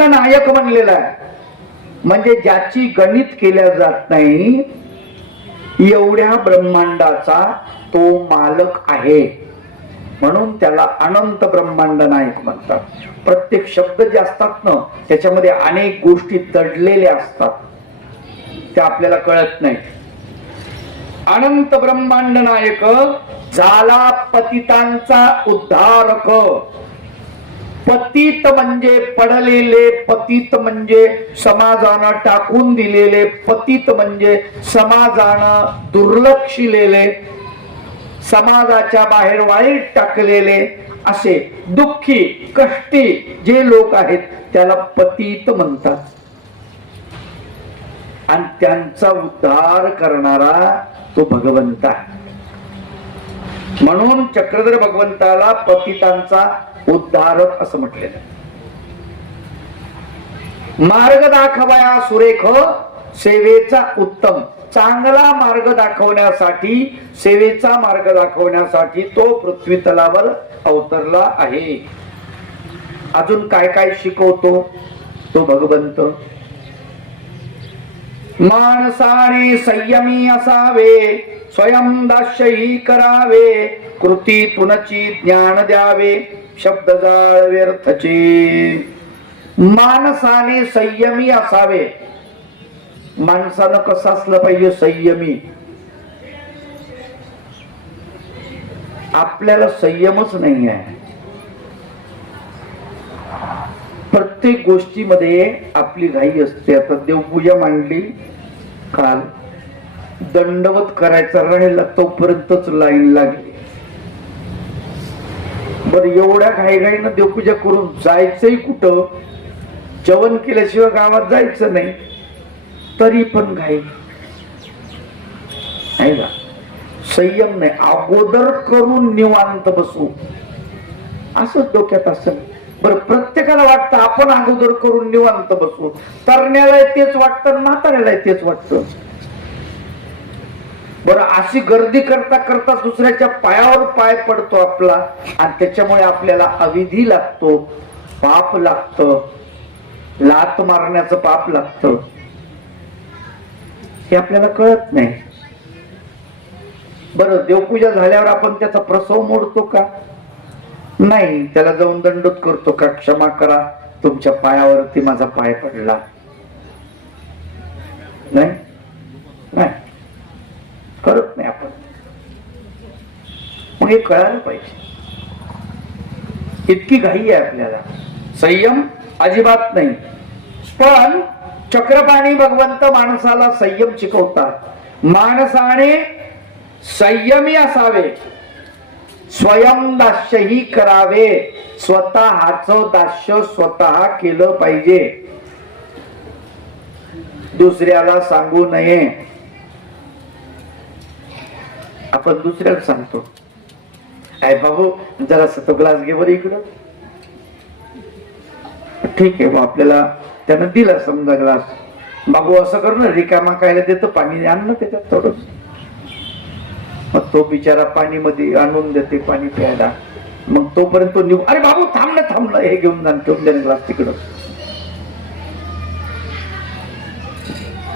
ब्रह्मांड नायक म्हणलेला आहे, म्हणजे ज्याची गणित केल्या जात नाही एवढ्या ब्रह्मांडाचा तो मालक आहे, म्हणून त्याला अनंत ब्रह्मांड नायक म्हणतात. प्रत्येक शब्द जे असतात ना त्याच्यामध्ये अनेक गोष्टी दडलेल्या असतात, त्या आपल्याला कळत नाही. अनंत ब्रह्मांड नायक झाला पतितांचा उद्धारक. पतित म्हणजे पडलेले, पतित म्हणजे समाजानं टाकून दिलेले, पतित म्हणजे समाजानं दुर्लक्षिलेले, समाजाच्या बाहेर वाईट टाकलेले, असे दुःखी कष्टी जे लोक आहेत त्याला पतित म्हणतात. आणि त्यांचा उद्धार करणारा तो भगवंत आहे. म्हणून चक्रधर भगवंताला पतितांचा उद्धारक असं म्हटलेलं. मार्ग दाखवया सुरेख सेवेचा उत्तम. चांगला मार्ग दाखवण्यासाठी, सेवेचा मार्ग दाखवण्यासाठी तो पृथ्वी तलावर अवतरला आहे. अजून काय काय शिकवतो तो भगवंत? माणसाने संयमी असावे, स्वयं दास्यही करावे, कृती तुनची ज्ञान द्यावे, शब्द जाळ व्यर्थचे. माणसाने संयमी असावे. माणसानं कसं असलं पाहिजे? संयमी. आपल्याला संयमच नाही आहे. प्रत्येक गोष्टीमध्ये आपली घाई असते. आता देवपूजा मांडली काल, दंडवत करायचा राहिला तोपर्यंतच लाईन लागली. बर एवढ्या घाईघाईनं देवपूजा करून जायचंही कुठं? जेवण केल्याशिवाय गावात जायचं नाही, तरी पण घाई नाही का? संयम नाही. अगोदर करून निवांत बसू असं डोक्यात असं. बरं प्रत्येकाला वाटतं आपण अगोदर करून निवांत बसू. तरण्याला तेच वाटतं, म्हाताऱ्याला तेच वाटतं. बरं अशी गर्दी करता करता दुसऱ्याच्या पायावर पाय पडतो आपला, आणि त्याच्यामुळे आपल्याला अविधी लागतो, पाप लागतं, लात मारण्याचं पाप लागतं. हे आपल्याला कळत नाही. बरं देवपूजा झाल्यावर आपण त्याचा प्रसव मोडतो का? नाही. त्याला जाऊन दंडोत करतो का? क्षमा करा, तुमच्या पायावरती माझा पाय पडला. नाही नाही करत नाही आपण. मग हे कळायला पाहिजे. इतकी घाई आहे आपल्याला, संयम अजिबात नाही. पण चक्रपाणी भगवंत माणसाला संयम शिकवतात. माणसाने संयमी असावे, स्वयं दास्यही करावे. स्वतःच दास्य स्वतः केलं पाहिजे, दुसऱ्याला सांगू नये. आपण दुसऱ्याला सांगतो, काय बाबू जरासा तो ग्लास घे बरं इकडं. ठीक आहे, आपल्याला त्यानं दिला समजा ग्लास. बाबू असं कर ना, रिकामा खायला देतो, पाणी आण ना त्याच्यात थोडं. मग तो बिचारा पाणी मध्ये आणून देते पाणी प्यायला. मग तोपर्यंत तो निघू, अरे बाबू थांब ना, हे घेऊन जा, ठेवून द्या ग्लास तिकडं.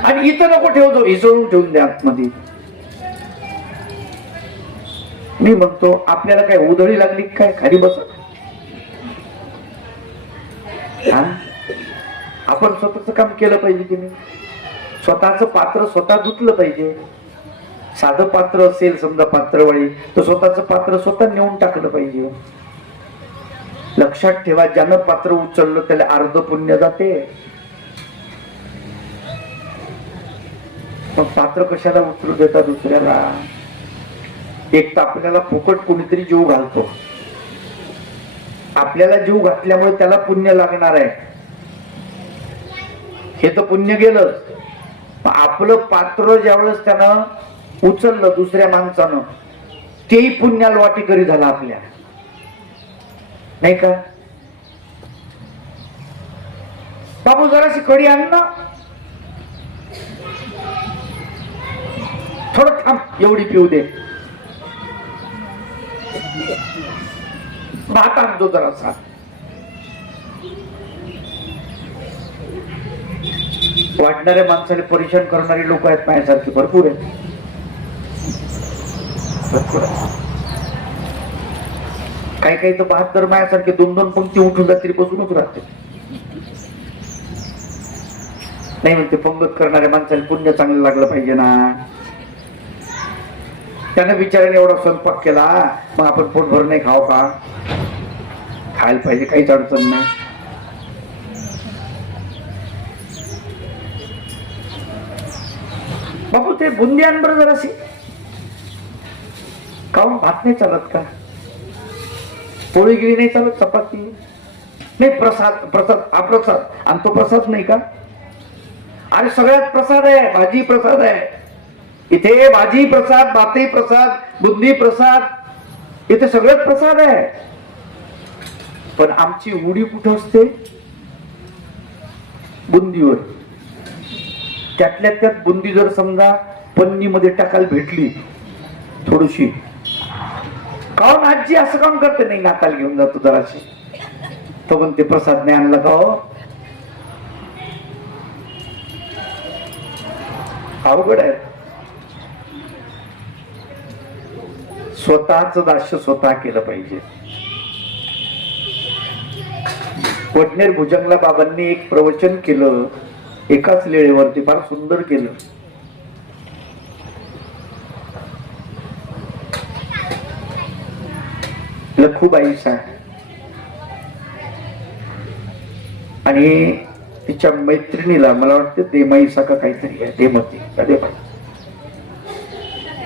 आणि इथं नको ठेवतो, हिसळून ठेवून द्या आतमध्ये. मी म्हणतो आपल्याला काय उधळी लागली काय? खाली बस. आपण स्वतःच काम केलं पाहिजे की नाही? स्वतःच पात्र स्वतः धुतलं पाहिजे. साधं पात्र असेल समजा पात्रवाळी, तर स्वतःच पात्र स्वतः नेऊन टाकलं पाहिजे. लक्षात ठेवा, ज्यानं पात्र उचललं त्याला अर्ध पुण्य जाते. पण पात्र कशाला उचलू देता दुसऱ्याला? एक तर आपल्याला फुकट कोणीतरी जीव घालतो. आपल्याला जीव घातल्यामुळे त्याला पुण्य लागणार आहे, हे तर पुण्य गेलं. आपलं पात्र ज्यावेळेस त्यानं उचललं दुसऱ्या माणसानं, तेही पुण्याला वाटेकरी झाला आपल्या, नाही का? बाबू जराशी कडी आण ना, थोडं थांब, एवढी पिऊ दे. भात आणतो जरासा. वाटणाऱ्या माणसाने परेशान करणारे लोक आहेत माझ्यासारखे भरपूर आहेत, भरपूर आहेत. काही काही तर 72 माझ्यासारखे 2-2 पंक्ती उठून जातील बसूनच राहते. नाही म्हणते पंगत करणाऱ्या माणसाला पुण्य चांगलं लागलं पाहिजे ना. त्याने बिचाराने एवढा स्वयंपाक केला, मग आपण पोटभर नाही खाऊ का? खायला पाहिजे, काहीच अडचण नाही. बापू ते बुंदी आण बरं जराशी. काहून भात नाही चालत का? पोळी गिळी नाही चालत? चपाती नाही? प्रसाद, प्रसाद हा प्रसाद, आणि तो प्रसाद नाही का? अरे सगळ्यात प्रसाद आहे, भाजी प्रसाद आहे. इथे भाजी प्रसाद, भातही प्रसाद, बुंदी प्रसाद, इथे सगळ्यात प्रसाद आहे. पण आमची उडी कुठं असते? बुंदीवर. त्यातल्या त्यात बुंदी जर समजा पन्नीमध्ये टाकायला भेटली थोडीशी, काहून आजी असं काहून करते? नाही नाताला घेऊन जातो जराशी. तो पण ते प्रसाद नाही आणला का हो? अवघड आहे. स्वतःच दास्य स्वतः केलं पाहिजे. वडनेर भुजंगला बाबांनी एक प्रवचन केलं एकाच लेळेवरती, फार सुंदर केलं. खूप आयुष्य आहे. आणि तिच्या मैत्रिणीला, मला वाटतं देमाईसा का काहीतरी आहे, देमती का देमाई,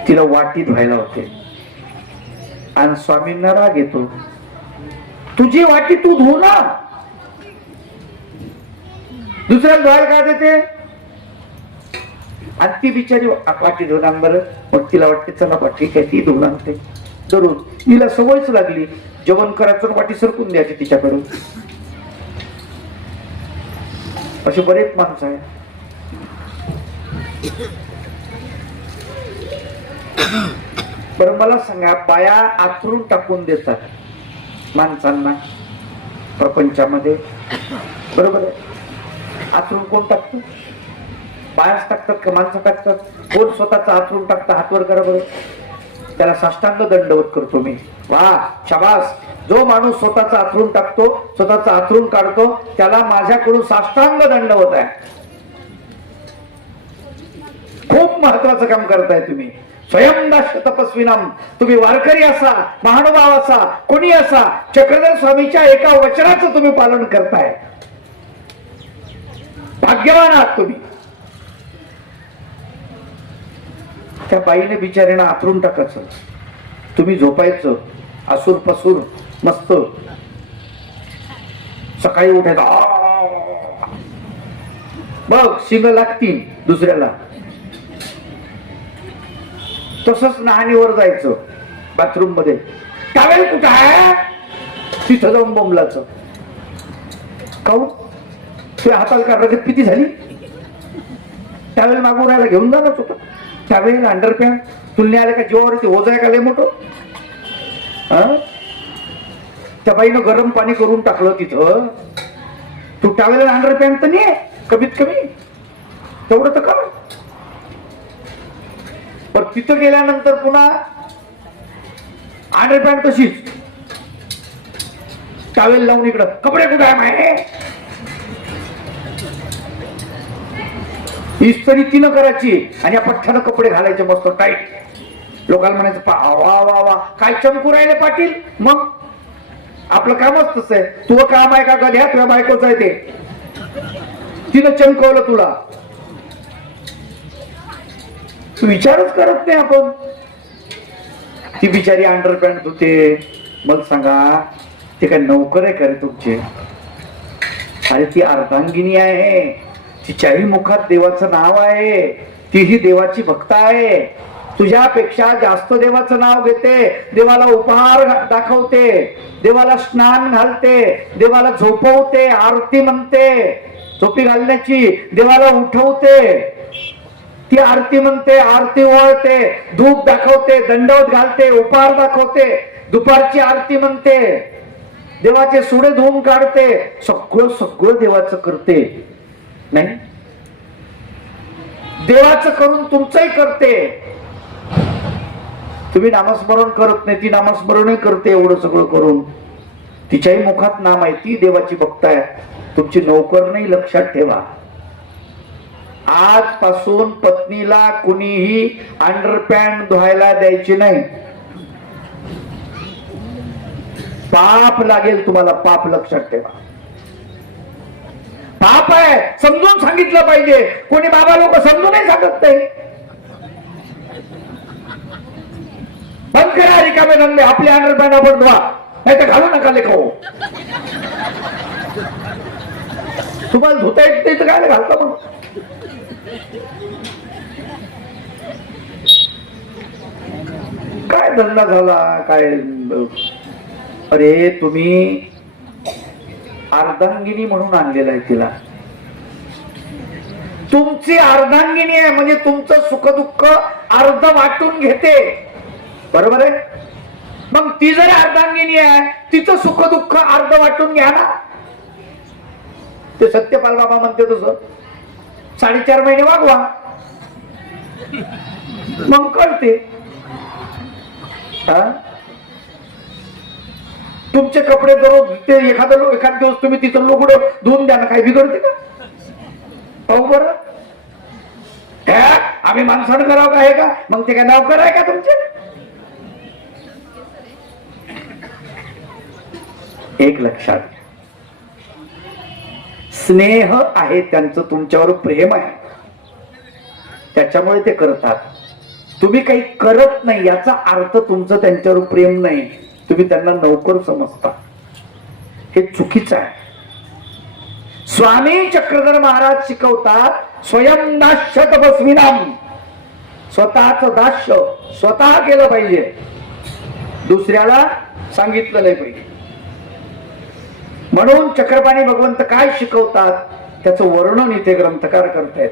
तिला वाटीत व्हायला होते. आणि स्वामींना राग येतो, तुझी वाटी तू धुव ना, दुसऱ्याला धुवायला का देते? आणि ती बिचारी वाटी धुवून आण बरं. मग तिला वाटते चला बा ठीक आहे, ती धुवून आणते दररोज. तिला सवयच लागली जेवण करायचं, वाटी सरकून द्यायची तिच्याकडून. असे बरेच माणसं आहेत. बरं मला सांगा, बाया आथरून टाकून देतात माणसांना प्रपंचामध्ये, बरोबर आहे? आथरून कोण टाकतो? बायाच टाकतात का माणसं टाकतात? कोण स्वतःचा आथरून टाकतं? हातवर करा बरं. त्याला साष्टांग दंडवत करतो मी. वा शाबास. जो माणूस स्वतःचा आथरून टाकतो, स्वतःचा आथरून काढतो, त्याला माझ्याकडून साष्टांग दंडवत आहे. खूप महत्वाचं काम करताय तुम्ही. स्वयंदाश तपस्विनाम. तुम्ही वारकरी असा, महानुभाव असा, कोणी असा, चक्रधर स्वामीच्या एका वचनाचं तुम्ही पालन करताय. भाग्यवान आहात तुम्ही. त्या बाईने बिचाऱ्यानं आथरून टाकायचं, तुम्ही झोपायचं आसूर पसूर मस्त. सकाळी उठायचं, बघ शिंग लागतील दुसऱ्याला. तसंच नाहानीवर जायचं बाथरूम मध्ये, टावेल कुठं आहे? तिथं जाऊन बोंबलाचं. काहून? तुझ्या हाताला का रगत पिती झाली? टावेल मागून राहायला घेऊन जाणार होतं. टावेल अंडरपॅन्ट तुलने आले का जीवावर ते ओझ आहे का लय मोठं? त्या बाईनं गरम पाणी करून टाकलं तिथं. तू टावेल अंडरपॅन्ट तर नाही कमीत कमी तेवढं तर कर. पण तिथं गेल्यानंतर पुन्हा अंडरपॅन्ट तशीच, टावेल लावून इकडं, कपडे कुठे आहे माय? इस्त्री तिनं करायची आणि या पठ्ठ्यानं कपडे घालायचे मस्त टाईट. लोकांना म्हणायचं वा वा वा काय चमकू राहिले पाटील. मग आपलं कामच तसं आहे. तुझं काम आहे का गध्या? तुझ्या बायकोच आहे ते. तिनं चमकवलं तुला, तू विचारच करत नाही. आपण ती बिचारी अंडरपॅन्ट धुते. मग सांगा ते काय नोकर आहे का रे तुमचे? अरे ती अर्धांगिनी आहे, तिच्याही मुखात देवाचं नाव आहे, तीही देवाची भक्त आहे. तुझ्यापेक्षा जास्त देवाचं नाव घेते, देवाला उपहार दाखवते, देवाला स्नान घालते, देवाला झोपवते, आरती म्हणते, झोपी घालण्याची, देवाला उठवते, ती आरती म्हणते, आरती ओळते, धूप दाखवते, दंडवत घालते, उपहार दाखवते, दुपारची आरती म्हणते, देवाचे सुडे धुवून काढते, सगळं सगळं देवाचं करते. नाही देवाचं करून तुमचंही करते. तुम्ही नामस्मरण करत नाही, ती नामस्मरणही करते. एवढं सगळं करून तिच्याही मुखात नाम आहे, ती देवाची भक्त आहे. तुमची नोकर नाही, लक्षात ठेवा. आजपासून पत्नीला कुणीही अंडरपॅन्ट धुवायला द्यायची नाही. पाप लागेल तुम्हाला, पाप लक्षात ठेवा. पाप आहे, समजून सांगितलं पाहिजे. कोणी बाबा लोक समजून नाही सांगत नाही. बंद करा रिकामे धंदे. आपले अंडरपॅन्ट आपण धुवा, नाही तर घालू नका लेखो. तुम्हाला धुता येत नाही तर काय घालता मग. काय धंदा झाला काय. अरे तुम्ही अर्धांगिनी म्हणून आणलेला आहे तिला. तुमची अर्धांगिनी आहे म्हणजे तुमचं सुख दुःख अर्ध वाटून घेते, बरोबर आहे. मग ती जर अर्धांगिनी आहे, तिचं सुख दुःख अर्ध वाटून घ्या ना. ते सत्यपाल बाबा म्हणते तसं 4.5 महिने वागवा, मग कळते. तुमचे कपडे दररोज ते एखाद दिवस तुम्ही तिचं लुगडं धुवून द्या ना, काही बिघडते का. पाहू बरं. आम्ही माणसानं करावं का आहे का, मग ते काय नोकर आहे का तुमचे. एक लक्षात, स्नेह आहे त्यांचं, तुमच्यावर प्रेम आहे, त्याच्यामुळे ते करतात. तुम्ही काही करत नाही याचा अर्थ तुमचं त्यांच्यावर प्रेम नाही, तुम्ही त्यांना नोकर समजता. हे चुकीचं आहे. स्वामी चक्रधर महाराज शिकवतात, स्वयं दास्य तपस्विनाम. स्वतःच दास्य स्वतः केलं पाहिजे, दुसऱ्याला सांगितलं नाही पाहिजे. म्हणून चक्रपाणी भगवंत काय शिकवतात त्याचं वर्णन इथे ग्रंथकार करतायत.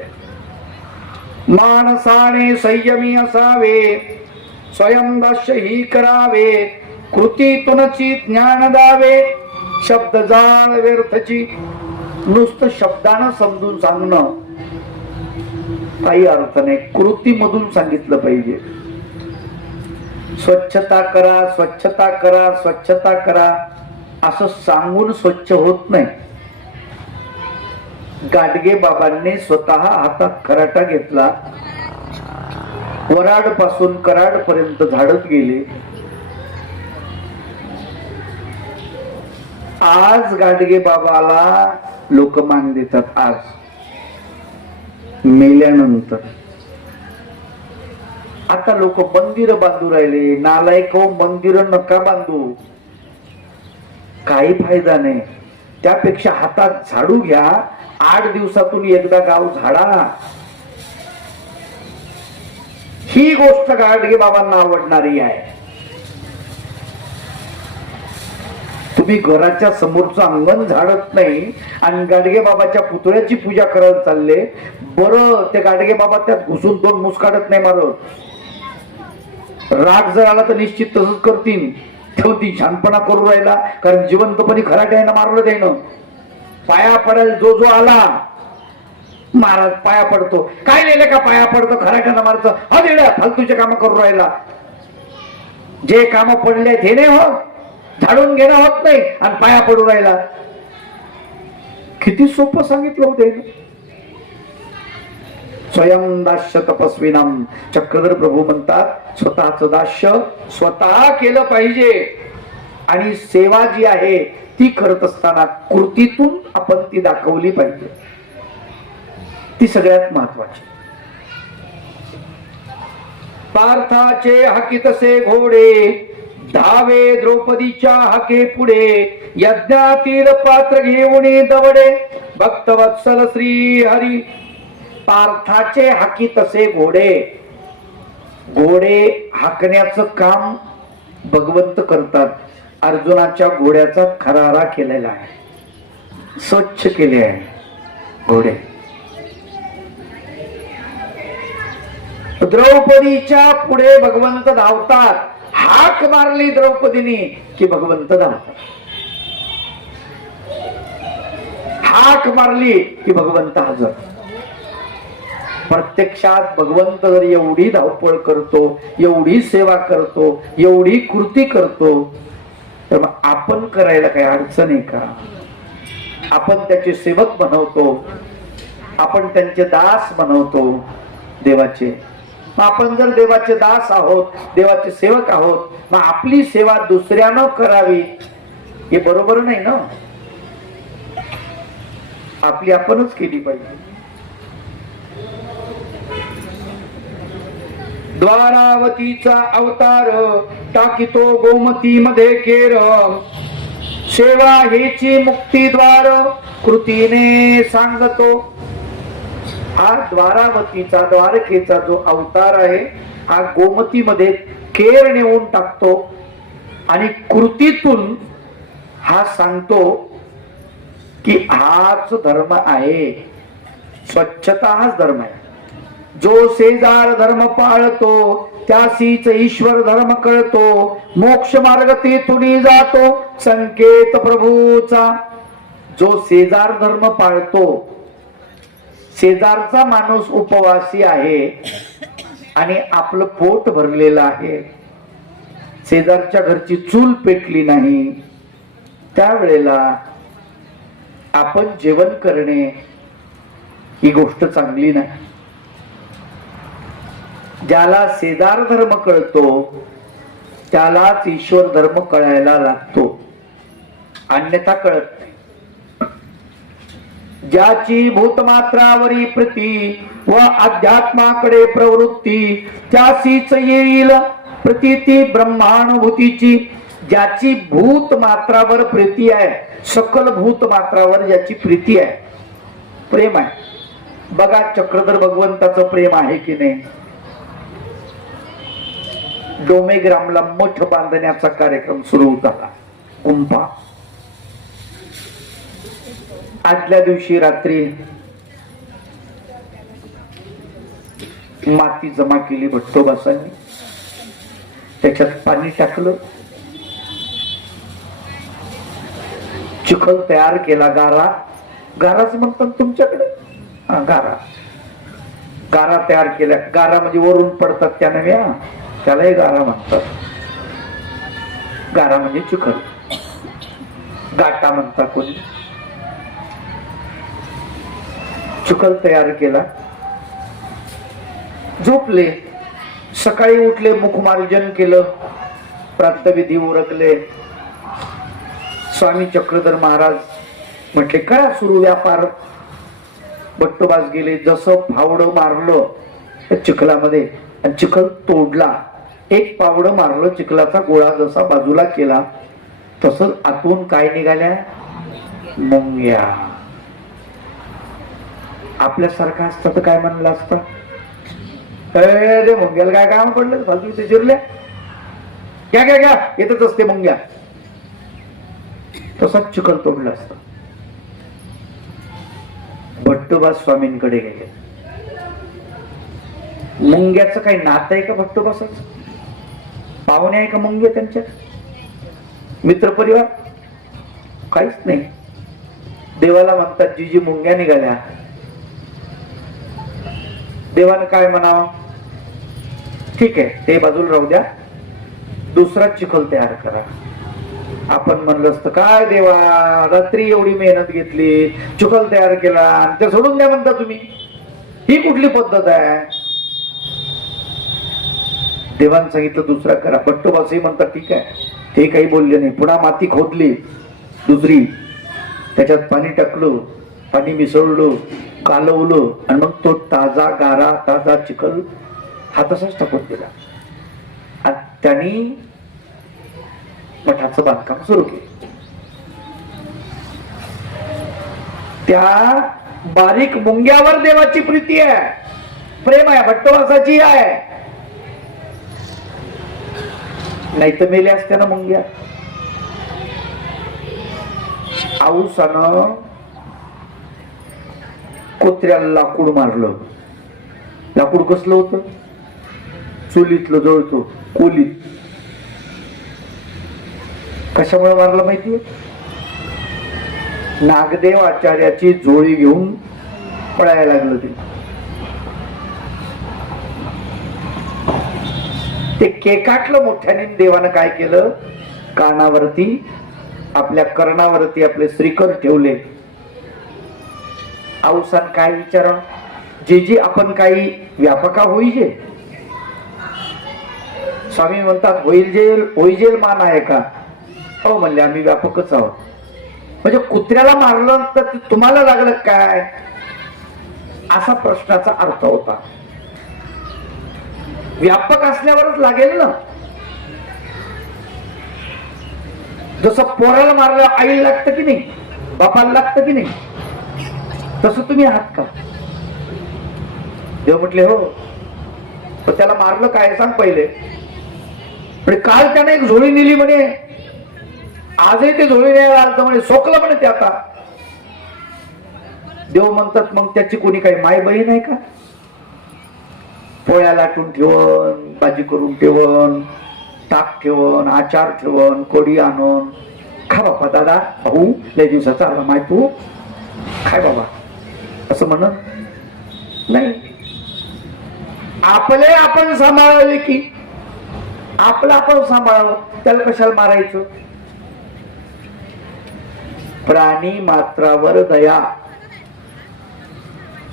मानसाने संयमी असावे, स्वयं दास्य ही करावे, कृतीतूनची ज्ञान द्यावे, शब्द जाण व्यर्थची. नुसतं शब्दानं समजून सांगणं काही अर्थ नाही, कृतीमधून सांगितलं पाहिजे. स्वच्छता करा, स्वच्छता करा, स्वच्छता करा असं सांगून स्वच्छ होत नाही. गाडगे बाबांनी स्वतः हातात खराटा घेतला, वराड पासून कराड पर्यंत झाडत गेले. आज गाडगे बाबाला लोक मान देतात. आज मेल्यानंतर आता लोक मंदिर बांधू राहिले. नालायक हो, मंदिर नका बांधू, काही फायदा नाही. त्यापेक्षा हातात झाडू घ्या, 8 दिवसातून एकदा गाव झाडा. ही गोष्ट गाडगे बाबांना आवडणारी आहे. तुम्ही घराच्या समोरचं अंगण झाडत नाही आणि गाडगे बाबाच्या पुतळ्याची पूजा करायला चालले. बरं, ते गाडगे बाबा त्यात घुसून 2 मुस काढत नाही मारत. राग जर आला तर निश्चित तसंच करतील. ती छानपणा करू राहिला, कारण जिवंतपणी खराट्यानं मारलं त्यानं. पाया पडायला जो जो आला, महाराज पाया पडतो. काय लिहिले का पाया पडतो, खराट्यानं मारतो. हा फालतूचे काम करू राहिला. जे काम पडले ते नाही होत, झाडून घेणं होत नाही आणि पाया पडू राहिला. किती सोपं सांगितलं होते. स्वयं दास्य तपस्विनाम. चक्रधर प्रभू म्हणतात, स्वतःच दास्य स्वतः केलं पाहिजे. आणि सेवा जी आहे ती करत असताना कृतीतून आपण ती दाखवली पाहिजे, ती सगळ्यात महत्वाची. पार्थाचे हाकीतसे घोडे, धावे द्रौपदीच्या हाके पुढे. यज्ञातील पात्र घेऊन दवडे, भक्तवत्सल श्री हरी. पार्थाचे हाकी तसे घोडे. घोडे हाकण्याचं काम भगवंत करतात. अर्जुनाच्या घोड्याचा खरारा केलेला आहे, स्वच्छ केले आहे घोडे. द्रौपदीच्या पुढे भगवंत धावतात. हाक मारली द्रौपदीने की भगवंत धावतात. हाक मारली की भगवंत हजर. प्रत्यक्षात भगवंत जर एवढी धावपळ करतो, एवढी सेवा करतो, एवढी कृती करतो, तर मग आपण करायला काही अडचण आहे का? आपण त्याचे सेवक बनवतो, आपण त्यांचे दास बनवतो देवाचे. मग आपण जर देवाचे दास आहोत, देवाचे सेवक आहोत, मग आपली सेवा दुसऱ्यानं करावी हे बरोबर नाही ना. आपली आपणच केली पाहिजे. द्वारावतीचा अवतार टाकितो गोमती मध्ये केर, सेवा हेची मुक्ती द्वार कृतीने सांगतो. हा द्वारावतीचा, द्वारकेचा जो अवतार आहे, हा गोमती मध्ये केर नेऊन टाकतो आणि कृतीतून हा सांगतो की हाच धर्म आहे. स्वच्छता हाच धर्म आहे. जो शेजार धर्म पाळतो त्यासीच ईश्वर धर्म कळतो. मोक्ष मार्ग तेथून जातो संकेत प्रभूचा. जो शेजार धर्म पाळतो, शेजारचा माणूस उपवासी आहे आणि आपलं पोट भरलेलं आहे, शेजारच्या घरची चूल पेटली नाही, त्यावेळेला आपण जेवण करणे ही गोष्ट चांगली नाही. ज्याला शेजार धर्म कळतो त्यालाच ईश्वर धर्म कळायला लागतो, अन्यथा कळत नाही. ज्याची भूतमात्रावरी प्रीती व अध्यात्माकडे प्रवृत्ती, त्यासीच येईल प्रतीती ब्रह्मानुभूतीची. ज्याची भूत मात्रावर प्रीती आहे, सकल भूत मात्रावर ज्याची प्रीती आहे, प्रेम आहे. बघा चक्रधर भगवंताचं प्रेम आहे की नाही. डोमेग्रामला मठ बांधण्याचा कार्यक्रम सुरू होता, कुंभा. आदल्या दिवशी रात्री माती जमा केली भट्टोबासांनी, त्याच्यात पाणी टाकलं, चिखल तयार केला. गाराच म्हणतात तुमच्याकडे, गारा. गारा तयार केल्या. गारा म्हणजे वरून पडतात त्या नव्या, त्यालाही गारा म्हणतात. गारा म्हणजे चिखल, गाटा म्हणतात कोणी. चिखल तयार केला, झोपले. सकाळी उठले, मुखमार्जन केलं, प्रातःविधी उरकले. स्वामी चक्रधर महाराज म्हटले काय सुरू व्यापार. भट्टोबास गेले. जसं फावडं मारलं त्या चिखलामध्ये आणि चिखल तोडला, एक पावडं मारलं, चिखलाचा गोळा जसा बाजूला केला, तसंच आतून काय निघाल्या, मुंग्या. आपल्यासारखं असतं तर काय म्हणलं असतं, रे मुंग्याला काय काम पडलं, बाजू ते चिरल्या, घ्या घ्या घ्या, येतच असते मुंग्या. तसाच चिखल तोडलं असतं. भट्टोबा स्वामींकडे गेले. मुंग्याचं काही नातं आहे का भट्टोबाच? पाहुणे आहे का मुंगे त्यांच्या? मित्रपरिवार काहीच नाही. देवाला म्हणतात जी जी मुंग्या निघाल्या, देवानं काय म्हणावं, ठीक आहे ते बाजूला राहू द्या, दुसरा चिखल तयार करा. आपण म्हणलं असतं काय देवा, रात्री एवढी मेहनत घेतली, चिखल तयार केला आणि ते सोडून द्या म्हणता तुम्ही, ही कुठली पद्धत आहे? देवानं सांगितलं दुसरा करा. भट्टोबासही म्हणतात ठीक आहे, ते काही बोलले नाही. पुन्हा माती खोदली दुसरी, त्याच्यात पाणी टाकलं, पाणी मिसळलं, कालवलं आणि मग तो ताजा गारा, ताजा चिखल हा तसाच टाकून दिला आणि त्यांनी मठाचं बांधकाम सुरू केलं. त्या बारीक मुंग्यावर देवाची प्रीती आहे, प्रेम आहे, भट्टोबासाची आहे. नाही तर मेले असत्या ना मुंग्या. आऊसानं कुत्र्याला लाकूड मारलं. लाकूड कसलं होतं? चुलीतलं जळतो, कोलीत. कशामुळे मारलं माहितीये? नागदेव आचार्याची झोळी घेऊन पळायला लागलं ते. ते केकाटलं मोठ्याने. देवानं काय केलं, कानावरती आपल्या कर्णावरती आपले श्रीकर ठेवले. अवसान काय विचार, जे जे आपण काही व्यापका होईजे. स्वामी म्हणतात होईजेल मान आहे का? हो म्हणले, आम्ही व्यापकच आहोत. म्हणजे कुत्र्याला मारलं तर तुम्हाला लागलं काय, असा प्रश्नाचा अर्थ होता. व्यापक असल्यावरच लागेल ना. जसं पोराला मारलं आईला लागतं की नाही, बापाला लागतं की नाही, तसं तुम्ही आहात का? देव म्हटले हो. त्याला मारलं काय सांग पहिले. म्हणजे काल त्याने एक झोळी नेली म्हणे, आजही ते झोळी न्यायला आलं म्हणे, सोकलं म्हणे ते आता. देव म्हणतात मग त्याची कोणी काही माय बहीण आहे का? पोळ्या लाटून ठेवून, भाजी करून ठेवून, ताक ठेवून, आचार ठेवून, कोडी आणून, खा बाबा दादा भाऊ लय दिवसाचा आला माय तू खाय बाबा, असं म्हणत नाही. आपले आपण सांभाळले की आपलं आपण सांभाळावं, त्याला कशाला मारायचं. प्राणी मात्रावर दया,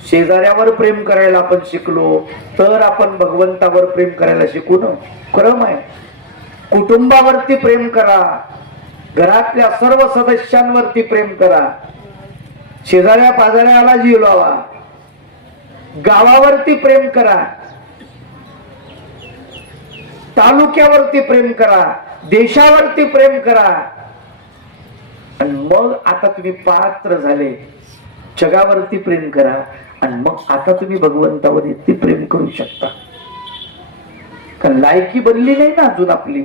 शेजाऱ्यावर प्रेम करायला आपण शिकलो तर आपण भगवंतावर प्रेम करायला शिकू ना. क्रम आहे. कुटुंबावरती प्रेम करा, घरातल्या सर्व सदस्यांवरती प्रेम करा, शेजाऱ्या पाजाऱ्याला जीव लावा, गावावरती प्रेम करा, तालुक्यावरती प्रेम करा, देशावरती प्रेम करा. आणि मग आता तुम्ही पात्र झाले, जगावरती प्रेम करा. आणि मग आता तुम्ही भगवंतावरती प्रेम करू शकता. कारण लायकी बनली नाही ना अजून आपली.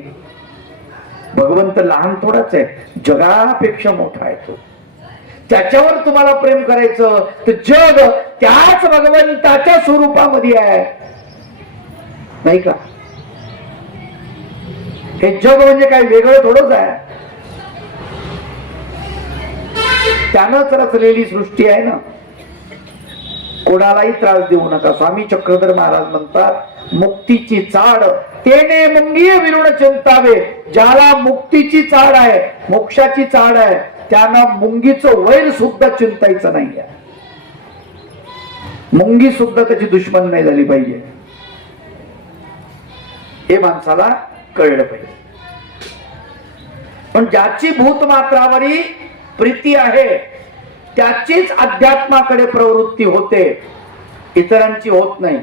भगवंत लहान थोडाच आहे, जगापेक्षा मोठा आहे तो. त्याच्यावर तुम्हाला प्रेम करायचं तर जग त्याच भगवंताच्या स्वरूपामध्ये आहे, नाही का? हे जग म्हणजे काय वेगळं थोडंच आहे, त्यानंच रचलेली सृष्टी आहे ना. कोणालाही त्रास देऊ नका. स्वामी चक्रधर महाराज म्हणतात, मुक्तीची चाड तेने मुंगी विरुण चिंतावे. ज्याला मुक्तीची चाड आहे, मोक्षाची चाड आहे, त्यानं मुंगीचं वैर सुद्धा चिंतायचं नाही. मुंगी सुद्धा त्याची दुश्मन नाही झाली पाहिजे, हे माणसाला कळलं पाहिजे. पण ज्याची भूतमात्रावरी प्रीती आहे त्याचीच अध्यात्माकडे प्रवृत्ती होते, इतरांची होत नाही.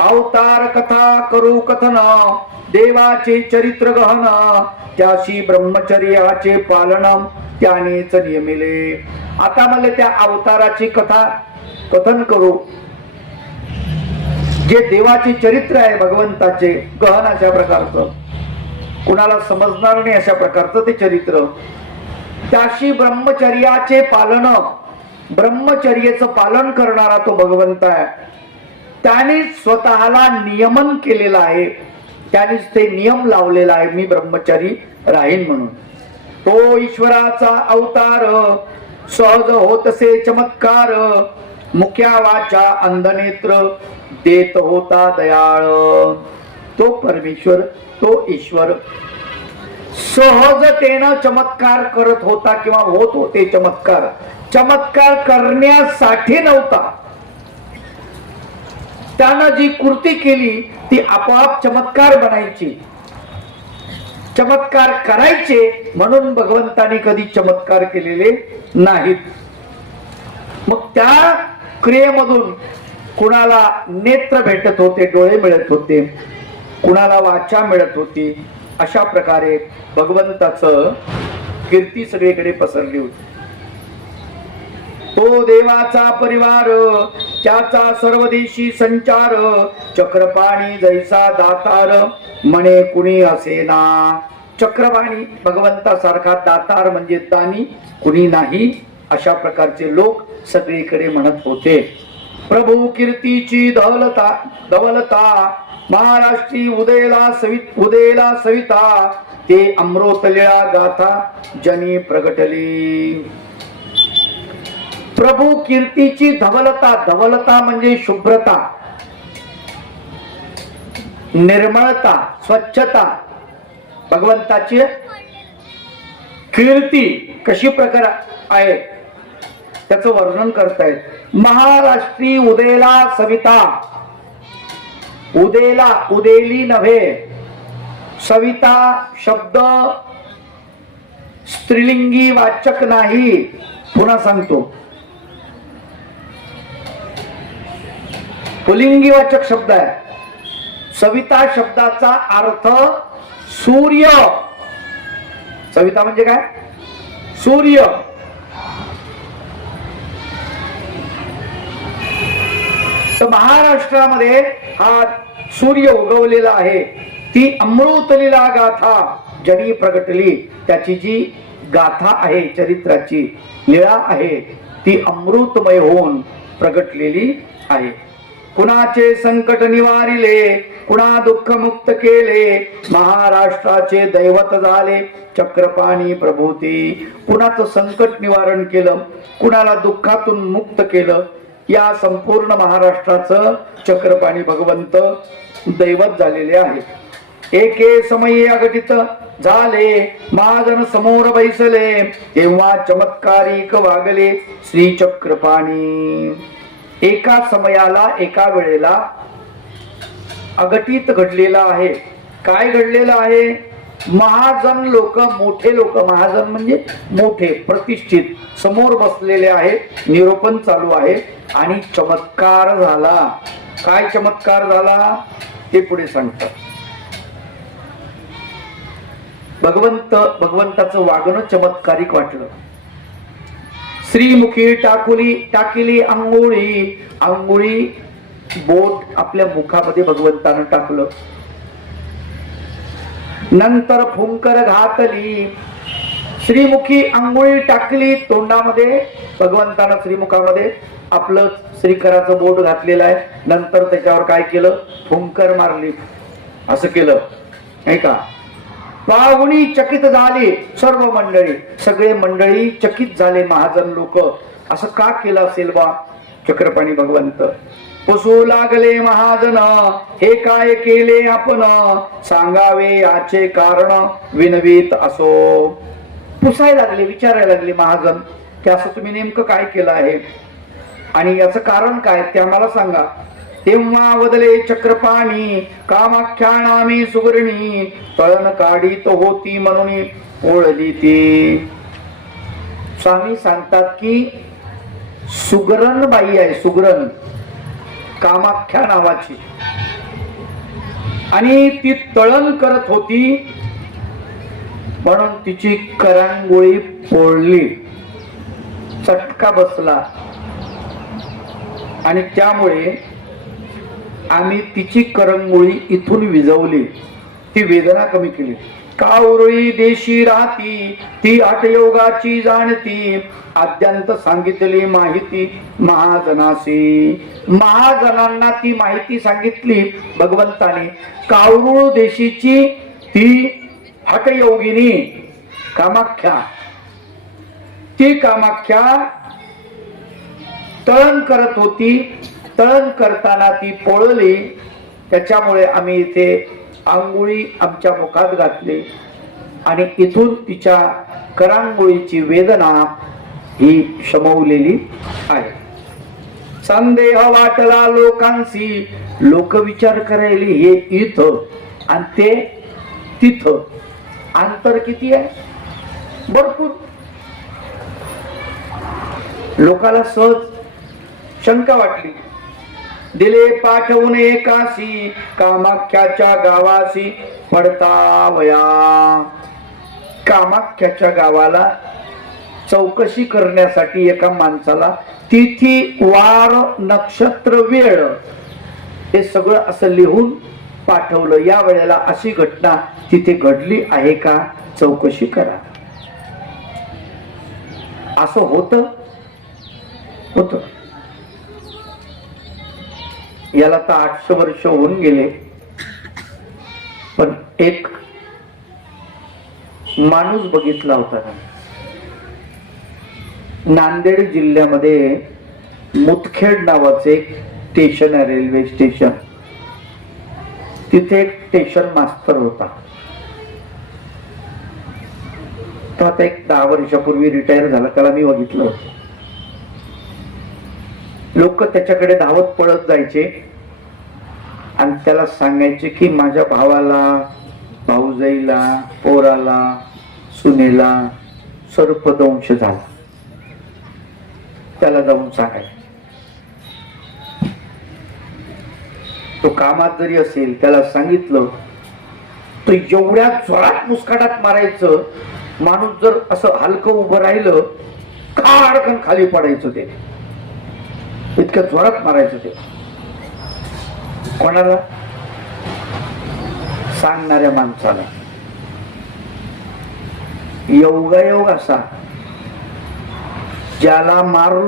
अवतार कथा करू कथन, देवाचे चरित्र गहन, त्याशी ब्रह्मचर्याचे पालन त्यानेच नियमिले. आता मला त्या अवताराची कथा कथन करू, जे देवाचे चरित्र आहे भगवंताचे गहन अशा प्रकारचं, कुणाला समजणार नाही अशा प्रकारचं ते चरित्र. त्याशी ब्रह्मचर्याचे पालन, ब्रह्मचर्याचं पालन करणारा तो भगवंत आहे. त्याने स्वतःला नियमन केलेलं आहे, त्यानेच ते नियम लावलेला आहे, मी ब्रह्मचारी राहीन म्हणून. तो ईश्वराचा अवतार, सहज होतसे चमत्कार, मुख्या वाचा अंधनेत्र, देत होता दयाळ. तो परमेश्वर, तो ईश्वर सहजतेनं चमत्कार करत होता किंवा होत होते चमत्कार. चमत्कार करण्यासाठी नव्हता, त्यानं जी कृती केली ती आपोआप चमत्कार बनायची. चमत्कार करायचे म्हणून भगवंताने कधी चमत्कार केलेले नाहीत. मग त्या क्रियेमधून कुणाला नेत्र भेटत होते, डोळे मिळत होते, कुणाला वाचा मिळत होती. अशा प्रकारे भगवंताचं कीर्ती सगळीकडे पसरली होती. तो देवाचा परिवार, त्याचा सर्वदेशी संचार, चक्रपाणी जैसा दातार, म्हणे कुणी असेना. चक्रपाणी भगवंतासारखा दातार म्हणजे दानी कुणी नाही, अशा प्रकारचे लोक सगळीकडे म्हणत होते. प्रभू कीर्तीची धवलता महाराष्ट्री उदेला सविता, ते अमृतलीळा गाथा जनी प्रगटली. प्रभू कीर्तीची धवलता, धवलता म्हणजे शुभ्रता, निर्मळता, स्वच्छता, भगवंताची कीर्ती कशी प्रकार आहे त्याचं वर्णन करतायत. महाराष्ट्री उदेला सविता, उदेला उदेली नव्हे, सविता शब्द स्त्रीलिंगी वाचक नाही. पुन्हा सांगतो, पुलिंगी वाचक शब्द आहे. सविता शब्दाचा अर्थ सूर्य. सविता म्हणजे काय? सूर्य. तर महाराष्ट्रामध्ये हा सूर्य उगवलेला आहे. ती अमृत लीला गाथा जनी प्रगटली. त्याची जी गाथा आहे, चरित्राची लीळा आहे, ती अमृतमय होऊन प्रगटलेली आहे. कुणाचे संकट निवारिले, कुणा दुःख मुक्त केले, महाराष्ट्राचे दैवत झाले चक्रपाणी प्रभूती. कुणाचं संकट निवारण केलं, कुणाला दुःखातून मुक्त केलं, या संपूर्ण महाराष्ट्राचं चक्रपाणी भगवंत दैवत झालेले आहे. एके समयी अघटित झाले, महाजन समोर बैसले, तेव्हा चमत्कारिक वागले श्री चक्रपाणी. एका समयाला, एका वेळेला अघटित घडलेला आहे. काय घडलेलं आहे? महाजन लोक, मोठे लोक, महाजन म्हणजे मोठे प्रतिष्ठित, समोर बसलेले आहेत. निरोपण चालू आहे आणि चमत्कार झाला. काय चमत्कार झाला ते पुढे सांगतात. भगवंताचं वागणं चमत्कारिक वाटलं. श्रीमुखी टाकिली अंगुळी, अंगुळी बोट आपल्या मुखामध्ये भगवंतानं टाकलं. नंतर फुंकर घातली, श्रीमुखी अंगुळी टाकली तोंडामध्ये. भगवंतानं श्रीमुखामध्ये आपलं श्रीकराचं बोट घातलेलं आहे. नंतर त्याच्यावर काय केलं? फुंकर मारली. असं केलं नाही का? पाहुणी चकित झाली सर्व मंडळी, सगळे मंडळी चकित झाले, महाजन लोक. असं का केलं असेल बा चक्रपाणी भगवंत? पुसू लागले महाजन, हे काय केले आपण, सांगावे याचे कारण विनवीत असो. पुसायला लागले, विचारायला लागले महाजन की असं तुम्ही नेमकं काय केलं आहे आणि याचं कारण काय ते आम्हाला सांगा. तेव्हा वदले चक्रपाणी, कामाख्या नामे सुगरणी, तळण काढीत होती म्हणून ओळली ती. स्वामी सांगतात की सुगरण बाई आहे, सुगरण, कामाख्या नावाची, आणि ती तळण करत होती म्हणून तिची करंगोळी पोळली, चटका बसला आणि त्यामुळे आम्ही तिची करंगोळी इथून विजवली, ती वेदना कमी केली. कावरुळी देशी राहती, ती हठयोगाची जाणती, आद्यंत सांगितली माहिती महाजनासी. महाजनांना ती माहिती सांगितली भगवंताने. कावरुळ देशीची ती हठयोगिनी कामाख्या, ती कामाख्या तळण करत होती. तळण करताना ती पोळली, त्याच्यामुळे आम्ही इथे अंगुळी आमच्या मुखात घातली आणि इथून तिच्या करांगोळीची वेदना ही शमवलेली आहे. संदेह वाटला लोकांशी, लोक विचार करायले हे इथं आणि ते तिथं, अंतर किती आहे? भरपूर. लोकाला सहज शंका वाटली. दिले पाठवून एकाशी, कामाख्याच्या गावाशी पडतावया. कामाख्याच्या गावाला चौकशी करण्यासाठी एका माणसाला तिथी, वार, नक्षत्र, वेळ हे सगळं असं लिहून पाठवलं. या वेळेला अशी घटना तिथे घडली आहे का, चौकशी करा. असं होतं. याला तर 800 वर्ष होऊन गेले, पण एक माणूस बघितला होता. नांदेड जिल्ह्यामध्ये मुदखेड नावाचे स्टेशन आहे, रेल्वे स्टेशन. तिथे एक स्टेशन मास्तर होता. तो आता एक 10 वर्षापूर्वी रिटायर झाला. त्याला मी बघितलं होतं. लोक त्याच्याकडे धावत पळत जायचे आणि त्याला सांगायचे की माझ्या भावाला, भाऊजाईला, पोराला, सुनेला सर्पदंश झाला. त्याला जाऊन सांगायचे. तो कामात जरी असेल त्याला सांगितलं तर एवढ्या जोरात मुस्काटात मारायचं, माणूस जर असं हलकं उभं राहिलं खाडकन खाली पडायचं. ते इतक्या जोरात मारायचं. ते कोणाला? सांगणाऱ्या माणसाला. योगायोग असा, ज्याला मारलं